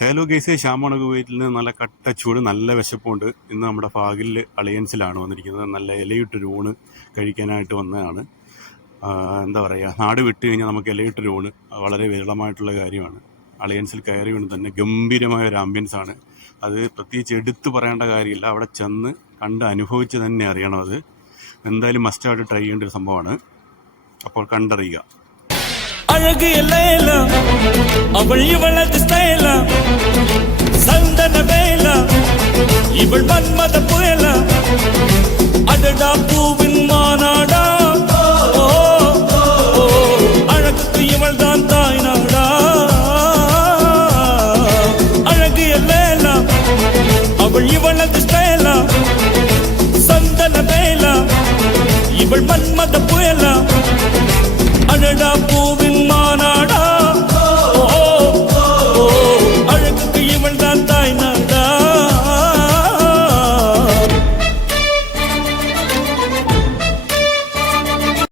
Hello guys, ശ്യാമാണ് കുവൈറ്റിൽ നിന്ന്. നല്ല കട്ട ചൂട്, നല്ല വിശപ്പുണ്ട്. ഇന്ന് നമ്മുടെ ഫാഗിൽ അലയൻസിലാണ് വന്നിരിക്കുന്നത്. നല്ല ഇലയിട്ടൊരു ഊണ് കഴിക്കാനായിട്ട് വന്നതാണ്. എന്താ പറയുക, നാട് വിട്ട് കഴിഞ്ഞാൽ നമുക്ക് ഇലയിട്ടൊരു ഊണ് വളരെ വിരളമായിട്ടുള്ള കാര്യമാണ്. അലയൻസിൽ കയറി കൊണ്ട് തന്നെ ഗംഭീരമായ ഒരു ആംബിയൻസാണ്. അത് പ്രത്യേകിച്ച് എടുത്തു പറയേണ്ട കാര്യമില്ല, അവിടെ ചെന്ന് കണ്ട് അനുഭവിച്ച് തന്നെ അറിയണം. അത് എന്തായാലും മസ്റ്റായിട്ട് ട്രൈ ചെയ്യേണ്ട ഒരു സംഭവമാണ്. അപ്പോൾ കണ്ടറിയുക. அழகு எல்லையில அவள் இவளது ஸ்டைல சந்தன வேல இவள் மன்மத புயல அடடா பூவின் மாநாடா அழகுக்கு இவள் தான் தாய் நாடா அழகு எல்லையில அவள் இவளது ஸ்டைல சந்தன வேல இவள் மன்மத புயல அழடா பூவின் மாநாடா அழகுக்கு இவள் தான் தாய்